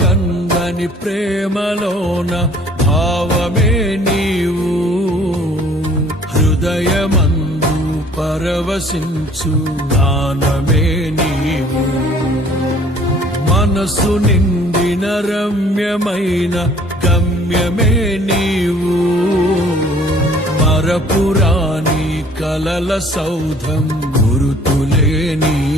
కందని ప్రేమలోన భావమే నీవు హృదయమందు పరవశించు జ్ఞానమే నీవు మనసు నిండిన రమ్యమైన గమ్యమే నీవు మరపురాణి కలల సౌధం గురుతులే నీవు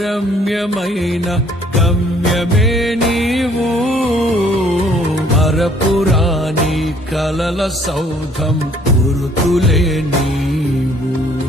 रम्यमैना गम्यमेणीवू परपुराणी कललसौधं पुरुतुलेणीव